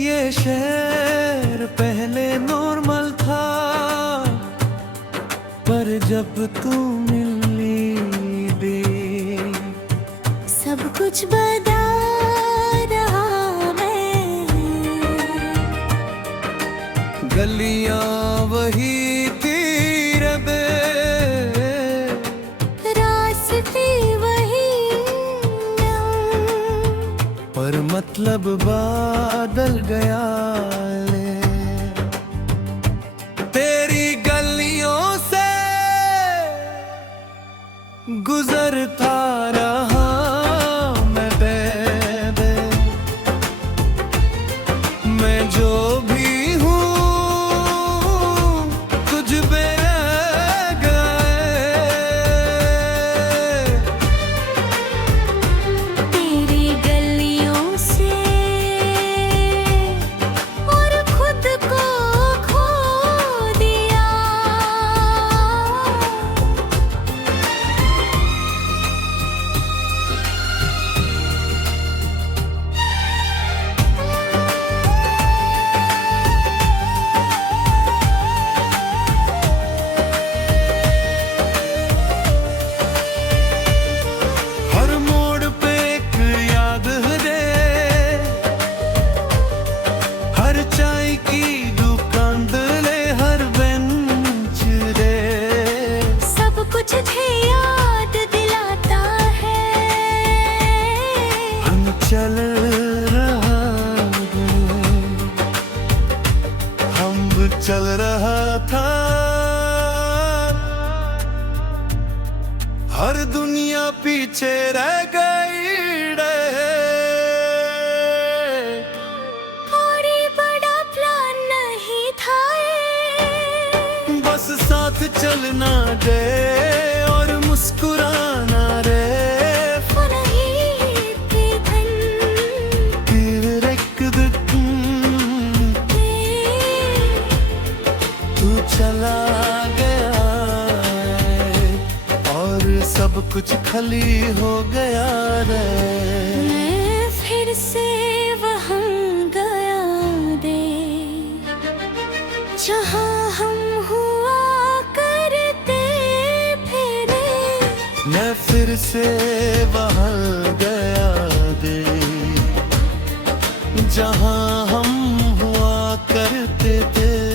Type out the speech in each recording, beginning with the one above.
ये शहर पहले नॉर्मल था, पर जब तू मिली दे सब कुछ बदल रहा। मैं गलियां वही थी रबे, रास्ते वही, पर मतलब बदल गया ले। तेरी गलियों से गुजरता रहा मैं बेबे, मैं जो भी हूँ तुझ पे रह गए। तेरी गलियों से और खुद को खो दिया। हर मोड़ पे एक याद दे, हर चाय की दुकान दे, हर बेंच दे, सब कुछ तुझे याद दिलाता है। हम चल रहा है, हम चल रहा था। हर दुनिया पीछे रह गई रे, और ये बड़ा प्लान नहीं था ये। बस साथ चलना दे और मुस्कुराना रे। तू चला गया और सब कुछ खाली हो गया रे। मैं फिर से वहाँ गया दे जहाँ हम हुआ करते थे। मैं फिर से वहाँ गया दे जहाँ हम हुआ करते थे।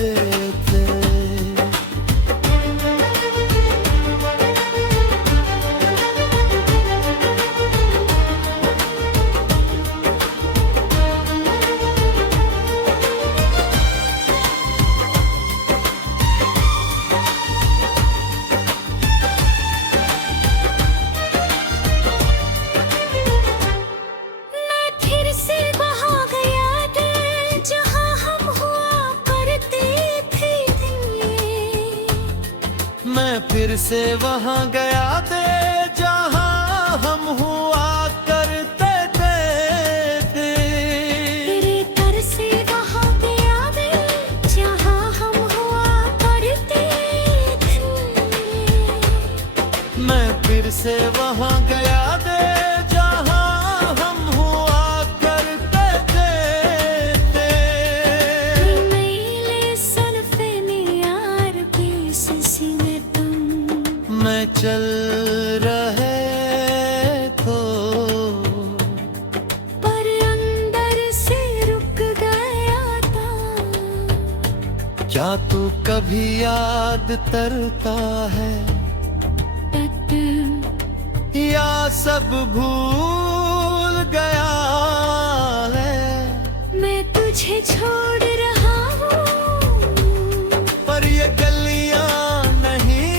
मैं फिर से वहाँ गया थे जहाँ हम हुआ करते थे। तेरे दर से वहाँ गया मैं जहाँ हम हुआ करते थे। मैं फिर से वहाँ गया थे जहाँ हम हुआ करते थे। मैं चल रहे तो पर अंदर से रुक गया था। क्या तू कभी याद करता है या सब भूल गया है। मैं तुझे छोड़ रहा हूँ पर ये गलियां नहीं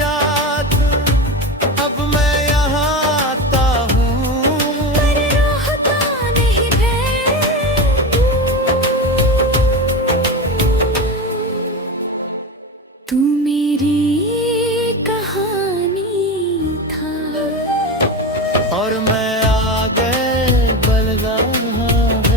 याद, अब मैं यहाँ आता हूँ पर रोता नहीं तू मेरी कहानी था और मैं आगे बढ़ रहा हूँ।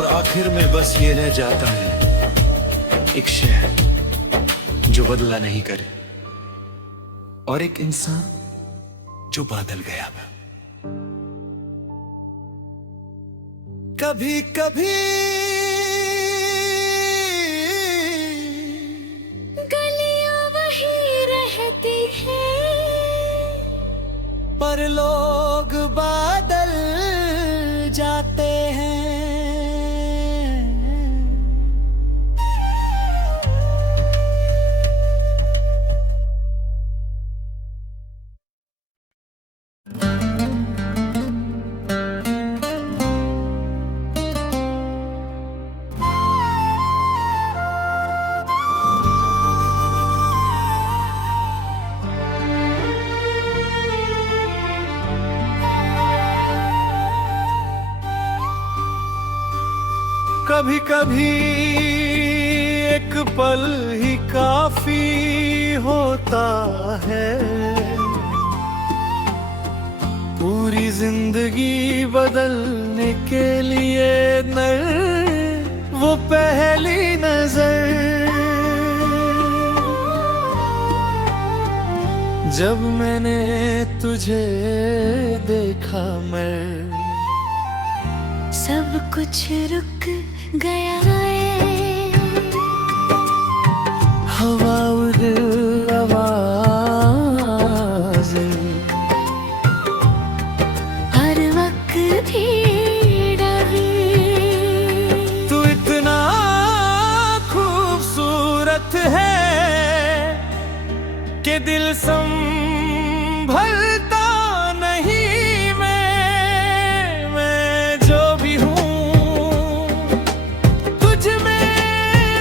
और आखिर में बस ये रह जाता है एक शहर जो बदला नहीं करे और एक इंसान जो बदल गया। कभी कभी गलियां वही रहती हैं, पर लोग बदल जाते हैं। कभी कभी एक पल ही काफी होता है पूरी जिंदगी बदलने के लिए। वो पहली नजर जब मैंने तुझे देखा, मैं सब कुछ रुक गया है। हवा दिल आवाज हर वक्त भीड़ है। तू इतना खूबसूरत है कि दिल संभलता नहीं। मैं जो भी हूँ तुझ में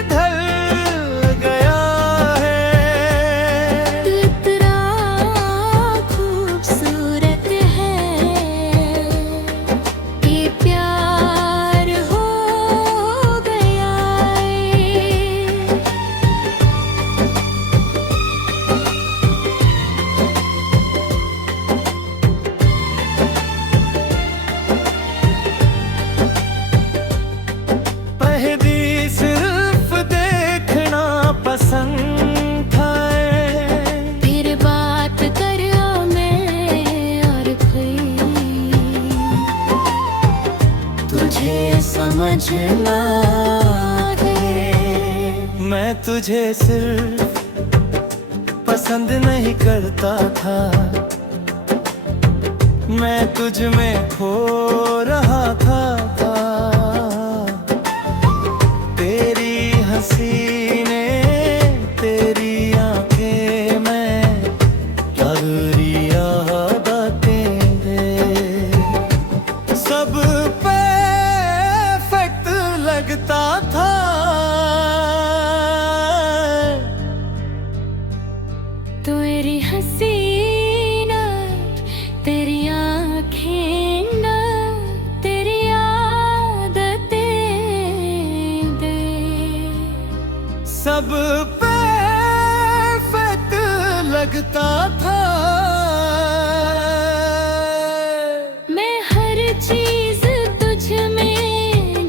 ढल गया है। तू इतना खूबसूरत है कि प्यार हो गया है। पहली सिर्फ देखना पसंद था, फिर बात कर मैं और कोई तुझे समझना है। मैं तुझे सिर्फ पसंद नहीं करता था, मैं तुझ में खो रहा था। तेरी हंसी ने तेरी आंखें में क्या याद आते हैं। सब परफेक्ट लगता था, तेरी हंसी ना, तेरी आँखें ना, तेरी आदतें दे। सब परफेक्ट लगता था। मैं हर चीज तुझ में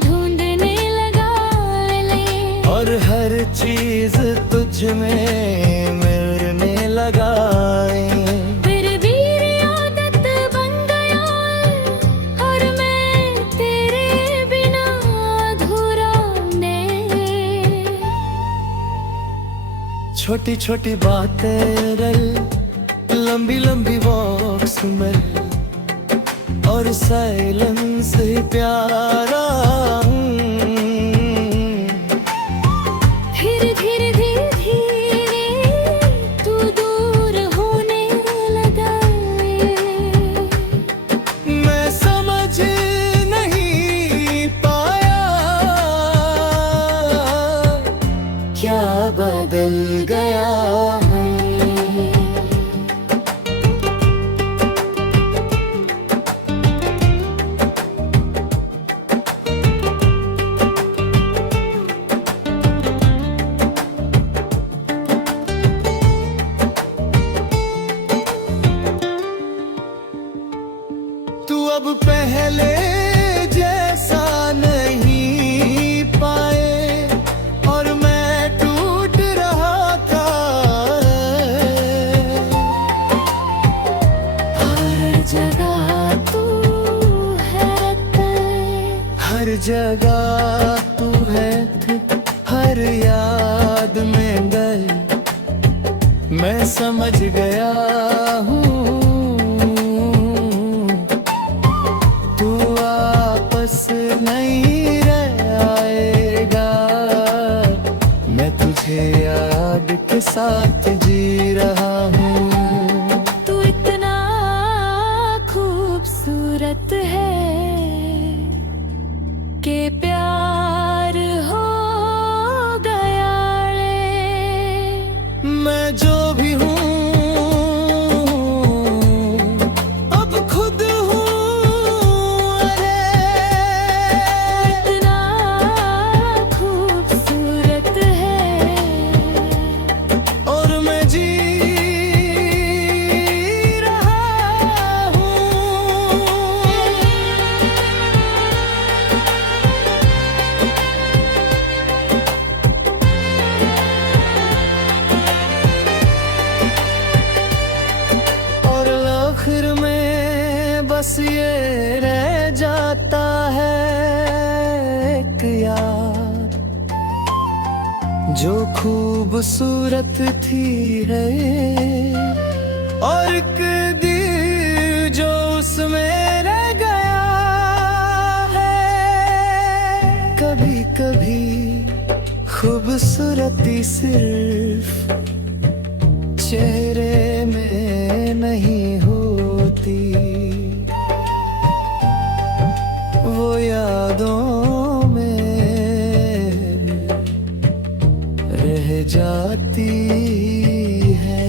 ढूंढने लगा ले, और हर चीज तुझ में मिलने लगा। फिर भी आदत बन गया और मैं तेरे बिना अधूरा मैं। छोटी छोटी बातें रल, लंबी लंबी वॉक्स में, और साइलेंस ही प्यारा। धीरे धीरे धीरे धीरे तू दूर होने लगा। मैं समझ नहीं पाया क्या बदल गया है। हर जगह तू है, हर याद में गए मैं समझ गया हूँ। तू वापस नहीं रह आएगा, मैं तुझे याद के साथ जी रहा हूँ। तू इतना खूबसूरत है कि प्यार हो गया रे। मैं जो भी हूँ अब खुद हूँ, अरे इतना खूबसूरत है और मैं जी रहा हूँ। और आखिर में बस ये रह जाता है एक याद, जो खूबसूरत थी है और एक दिल जो उसमें रह गया है। कभी कभी खूबसूरती सिर्फ चेहरे में नहीं होती, वो यादों में रह जाती है।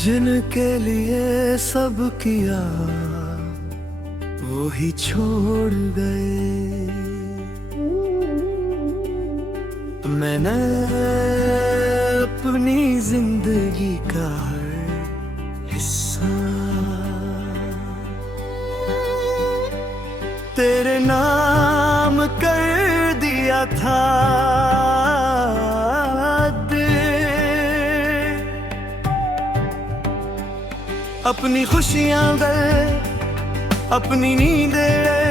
जिनके लिए सब किया वो ही छोड़ गए, मैंने अपनी जिंदगी का हर हिस्सा तेरे नाम कर दिया था। अपनी खुशियां दे, अपनी नींदें ले,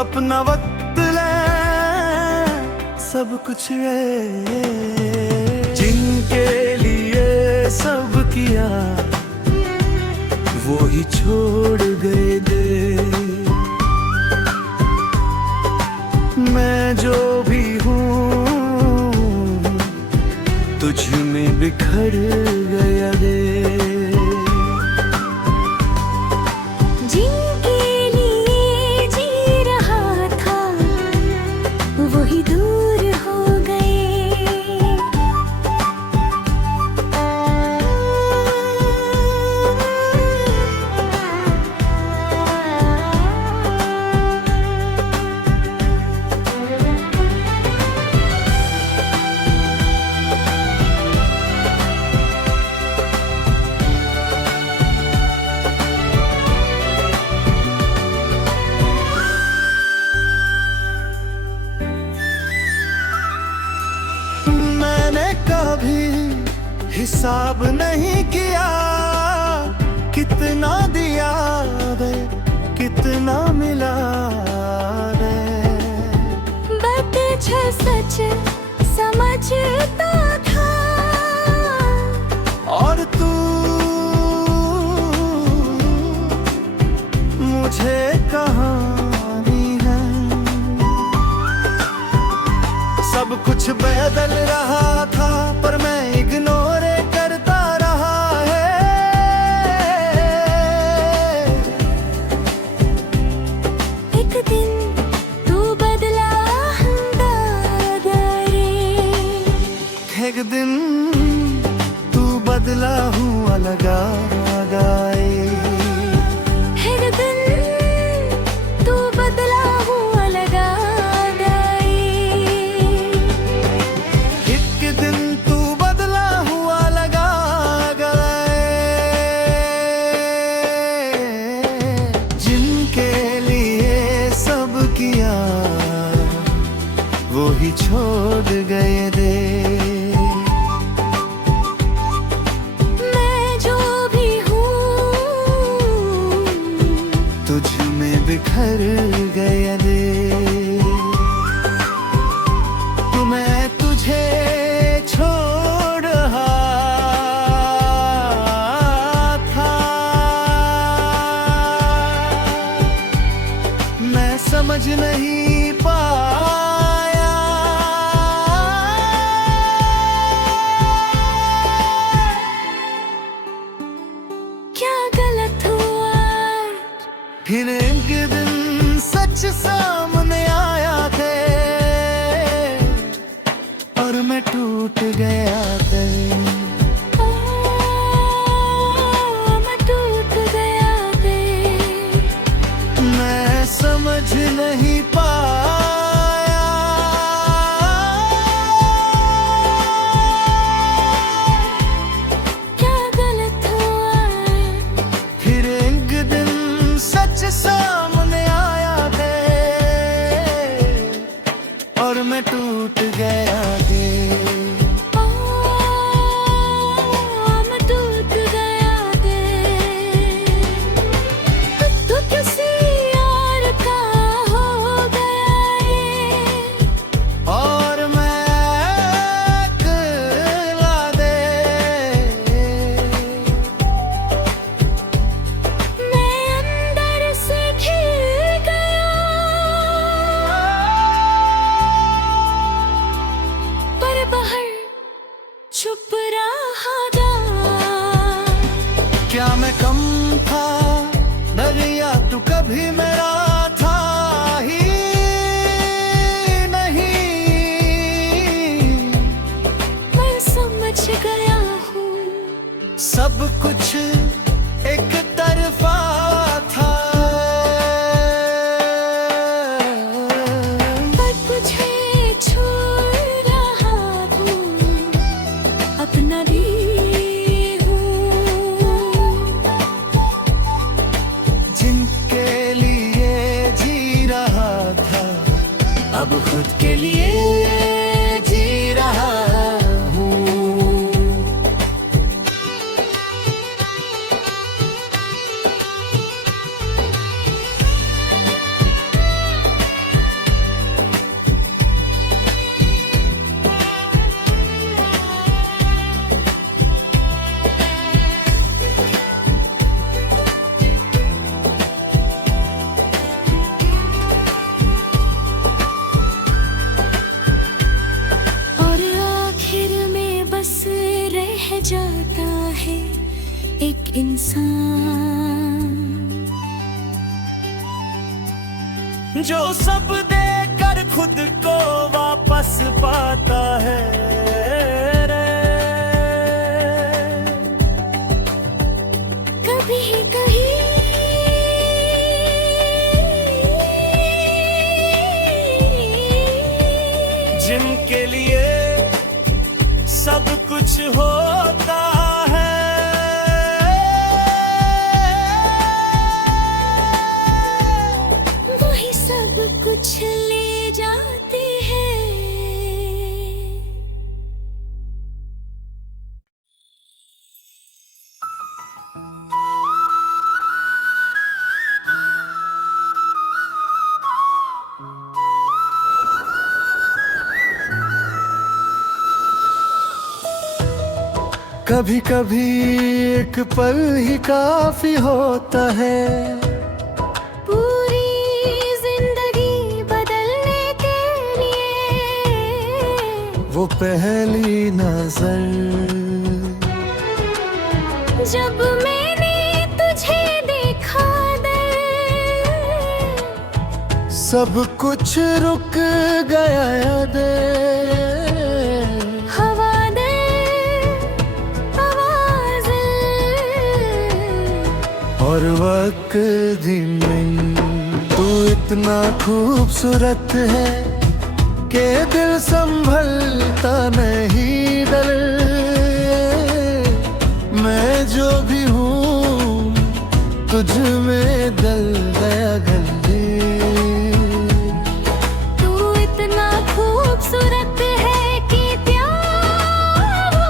अपना वक्त ले, सब कुछ ले। जिनके लिए सब किया वो ही छोड़ गए दे। मैं जो भी हूँ तुझ में बिखर गया दे। हिसाब नहीं किया कितना दिया वे कितना मिला रे। बात सच समझता था और तू मुझे कहानी है। सब कुछ बदल रहा था पर मैं इग्नोर करता रहा है। एक दिन तू बदला अंदाज़ रे। एक दिन तू बदला हुआ लगा गाए। एक दिन तू बदला हुआ लगा गाए। एक दिन तू बदला हुआ लगा गए। फिर एक दिन सच सामने आया थे और मैं टूट गया थे। मैं टूट गया थे। मैं समझ नहीं पाया क्या गलत हुआ। फिर एक दिन सच सामने आया थे और मैं टूट गया थे। मैं टूट गया थे। तू किसी और का हो गया ये, और मैं अकेला दे। मैं अंदर से घिर गया, पर बाहर चुप रहा था। क्या मैं कम था दरिया तू कभी मेरा था ही नहीं। मैं समझ गया हूँ सब कुछ एक तरफा था। पर तुझे छोड़ रहा हूँ, अपना भी हूँ। जिनके लिए जी रहा था अब खुद के लिए जी रहा हूँ। और आखिर में बस रह जाता है एक इंसान, जो सब देकर खुद को वापस पाता है रे। कभी कहीं जिनके लिए सब कुछ होता है वही सब कुछ ले जाते हैं। कभी कभी एक पल ही काफी होता है पूरी जिंदगी बदलने के लिए। वो पहली नजर जब मैंने तुझे देखा दर, सब कुछ रुक गया याद। हवा दर, आवाज़ और वक्त धीमे तू इतना खूबसूरत है कि दिल संभलता नहीं डर। मैं जो भी हूँ तुझ में डल गया गले। तू इतना खूबसूरत है कि प्यार हो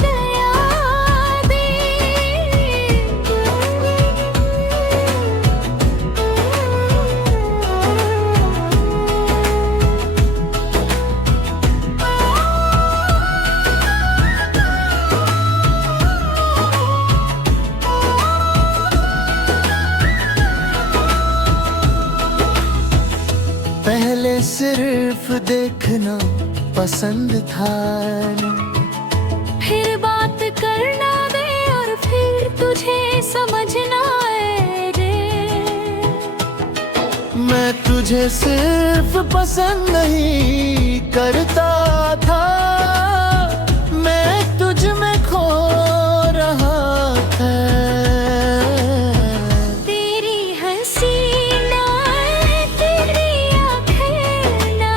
गया पहले सिर्फ देखना पसंद था, फिर बात करना दे और फिर तुझे समझना है रे। तुझे सिर्फ पसंद नहीं करता था, मैं तुझ में खो रहा था। तेरी हंसी ना, तेरी आँखें ना,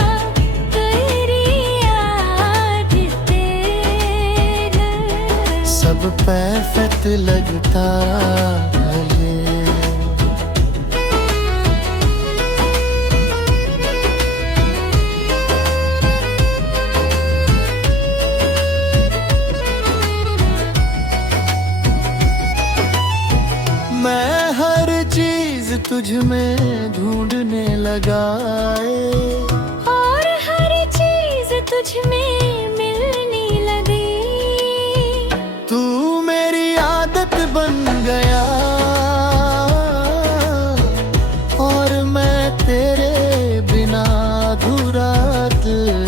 तेरी याद तेरे, सब परफेक्ट लगता है। मैं हर चीज तुझ में ढूंढने लगाए, और हर चीज तुझ में मिलने लगी। तू मेरी आदत बन गया और मैं तेरे बिना अधूरा दिल।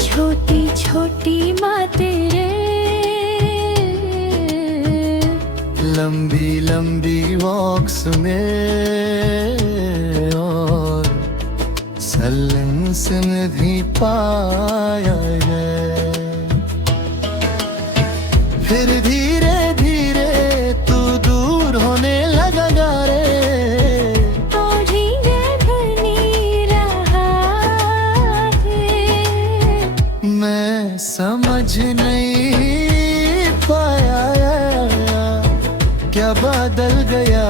छोटी छोटी बातें रे, लंबी लंबी वॉक्स में और सलेंस में भी पाया है। फिर धीरे धीरे तू दूर होने लगा रे, तो भीगे बनी रहा है। मैं समझ नहीं पाया क्या बदल गया।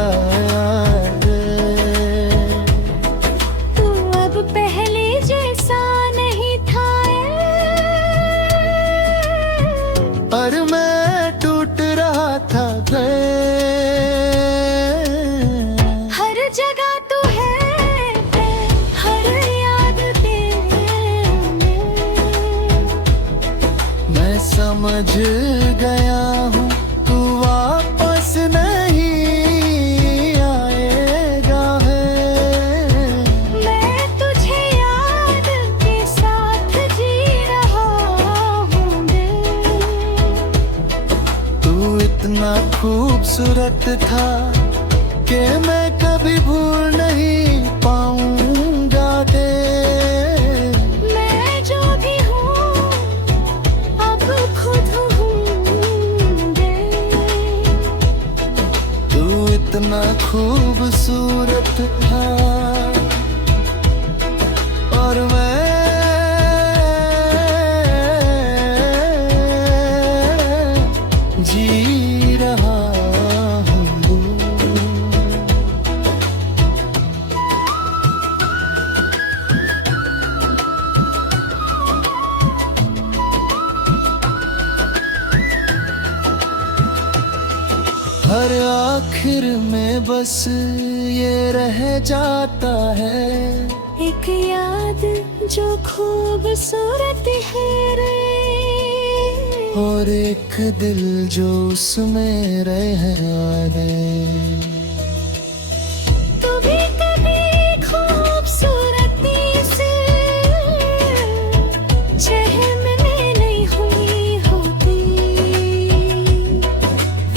तू अब पहले जैसा नहीं था, पर मैं टूट रहा था। हर जगह तू है, हर याद तेरे। मैं समझ गया हूँ तू वापस नहीं आएगा है। मैं तुझे याद के साथ जी रहा हूँ दिल। तू इतना खूबसूरत था कि मैं कभी भूल नहीं पाऊंगा के। मैं जो भी हूँ अब खुद हूँ दिल। तू इतना खूबसूरत था और मैं जी रहा हूँ। हर आखिर में बस ये रह जाता है, एक याद जो खूबसूरत है रे। और एक दिल जो उसमें रह गए। तू भी कभी खूबसूरती से चहमने नहीं हुई होती।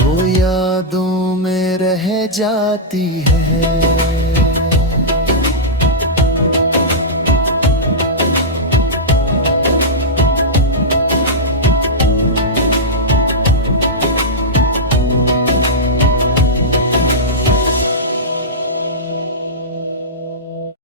वो यादों में रह जाती है।